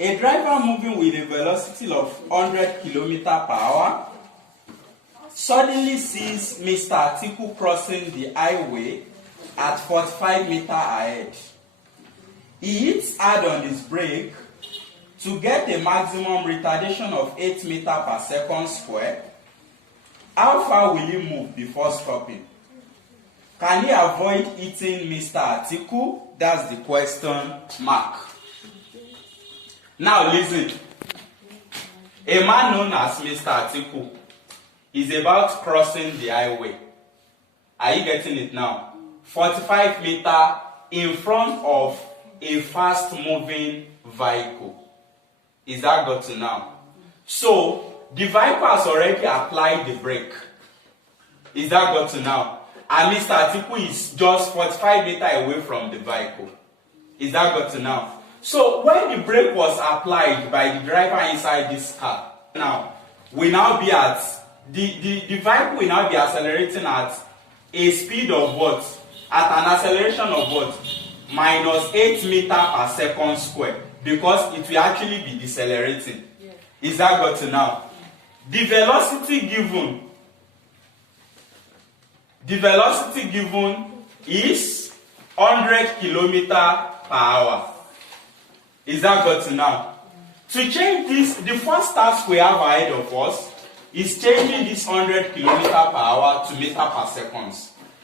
A driver moving with a velocity of 100 km/h suddenly sees Mr. Atiku crossing the highway at 45 meters ahead. He hits hard on his brake to get a maximum retardation of 8 meters per second square. How far will he move before stopping? Can he avoid hitting Mr. Atiku? That's the question mark. Now listen. A man known as Mr. Atiku is about crossing the highway. Are you getting it now? 45 meters in front of a fast moving vehicle. Is that got to now? So the vehicle has already applied the brake. Is that got to now? And Mr. Atiku is just 45 meters away from the vehicle. Is that got to now? So when the brake was applied by the driver inside this car, now we now be at the vehicle will now be accelerating at a speed of what? At an acceleration of what? Minus 8 meters per second square, because it will actually be decelerating. Yeah. Is that got to now? The velocity given is 100 km/h. Is that got to now? To change this, the first task we have ahead of us is changing this 100 km/h to meter per second.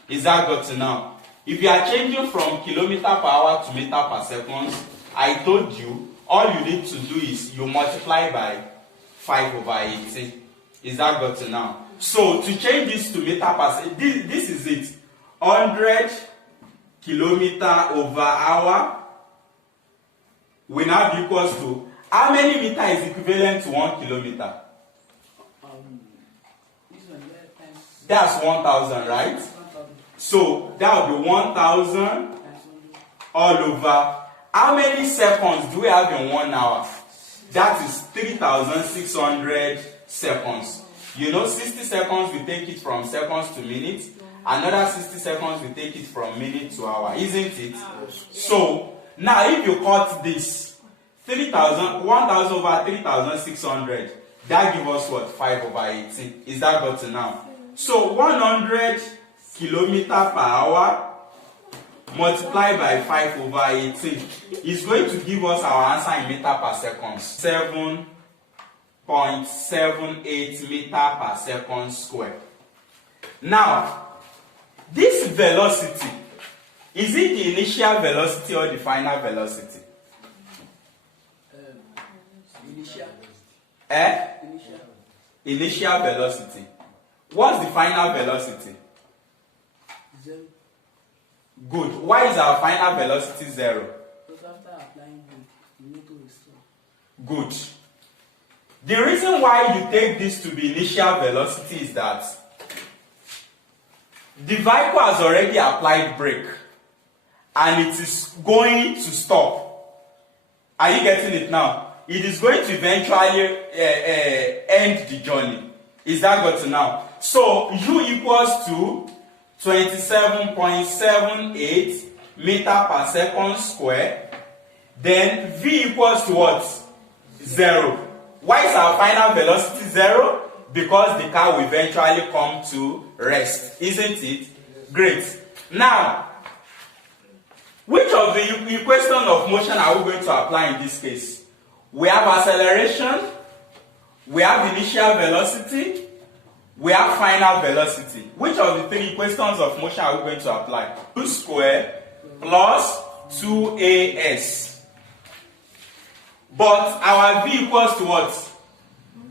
Is that got to now? If you are changing from km/h to meter per second, I told you all you need to do is you multiply by 5/80. Is that got to now? So to change this to meter per second, this is it. 100 km/h will now be equals to how many meters is equivalent to 1 kilometer? That's 1,000, right? So that will be 1,000 all over. How many seconds do we have in 1 hour? That is 3,600 seconds. You know, 60 seconds we take it from seconds to minutes. Another 60 seconds we take it from minute to hour, isn't it? So now if you cut this 1,000 over 3,600, that gives us what? 5/80. Is that got to now? So 100 km/h multiplied by 5/80 is going to give us our answer in meter per second. 7.78 meters per second square. Now, this velocity, is it the initial velocity or the final velocity? Initial. Initial velocity. What's the final velocity? 0. Good. Why is our final velocity 0? Because after applying brake, the motor will stop. Good. The reason why you take this to be initial velocity is that the vehicle has already applied brake and it is going to stop. Are you getting it now? It is going to eventually end the journey. Is that got to now? So U equals to 27.78 meters per second square. Then V equals to what? 0. Why is our final velocity 0? Because the car will eventually come to rest, isn't it? Great. Now, which of the equation of motion are we going to apply in this case? We have acceleration, we have initial velocity, we have final velocity. Which of the three equations of motion are we going to apply? 2 square plus 2as. But our v equals to what?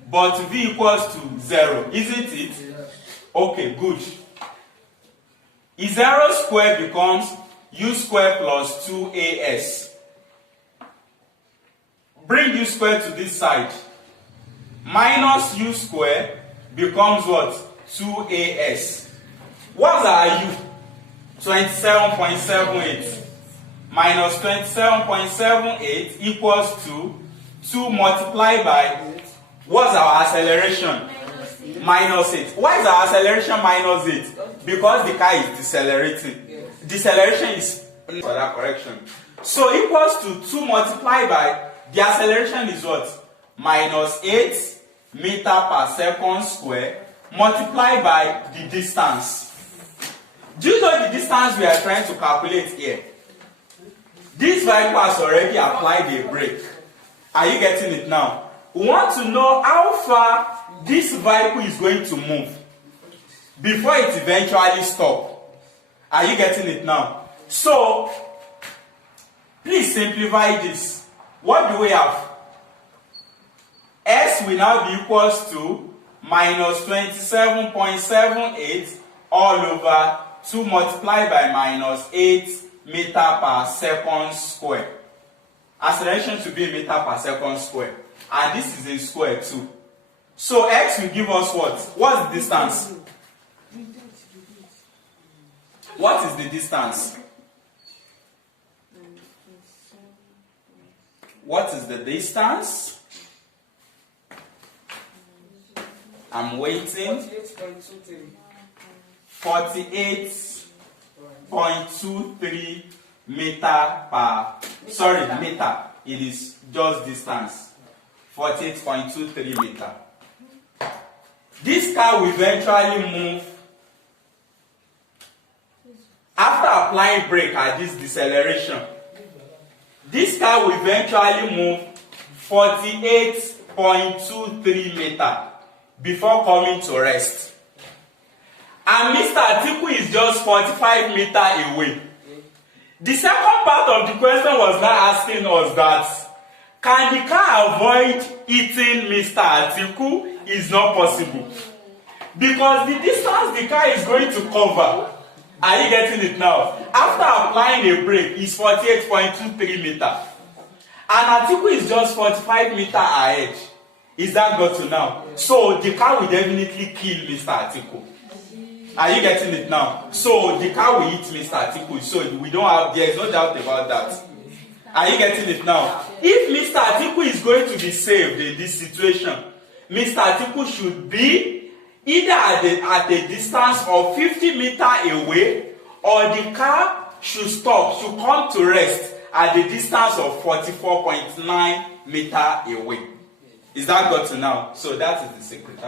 But v equals to 0, isn't it? Okay, good. 0 square becomes u square plus 2as. Bring u square to this side. Minus u square becomes what? 2as. What's our u? 27.78. Minus 27.78 equals to 2 multiplied by, what's our acceleration? Minus 8. Why is our acceleration minus 8? Because the car is decelerating. Deceleration is for that correction. So equals to 2 multiplied by The acceleration is what? Minus 8 meter per second square multiplied by the distance. Do you know the distance we are trying to calculate here? This vehicle has already applied a brake. Are you getting it now? We want to know how far this vehicle is going to move before it eventually stops. Are you getting it now? So, please simplify this. What do we have? S will now be equals to minus 27.78 all over 2 multiplied by minus 8 meter per second square. Acceleration should be meter per second square. And this is in square too. So x will give us what? What's the distance? What is the distance? What is the distance? I'm waiting. 48.23 meter per, sorry, meter. It is just distance. 48.23 meter. This car will eventually move after applying brake at this deceleration. This car will eventually move 48.23 meter before coming to rest. And Mr. Atiku is just 45 meters away. The second part of the question was now asking us that, can the car avoid hitting Mr. Atiku? Is not possible. Because the distance the car is going to cover, are you getting it now? After applying a brake, is 48.23 meter. And Atiku is just 45 meters ahead. Is that got to now? So the car will definitely kill Mr. Atiku. Are you getting it now? So the car will hit Mr. Atiku. So we don't have, there is no doubt about that. Are you getting it now? If Mr. Atiku is going to be saved in this situation, Mr. Atiku should be either at a distance of 50 meters away, or the car should stop, should come to rest at the distance of 44.9 meters away. Is that got to now? So that is the secret.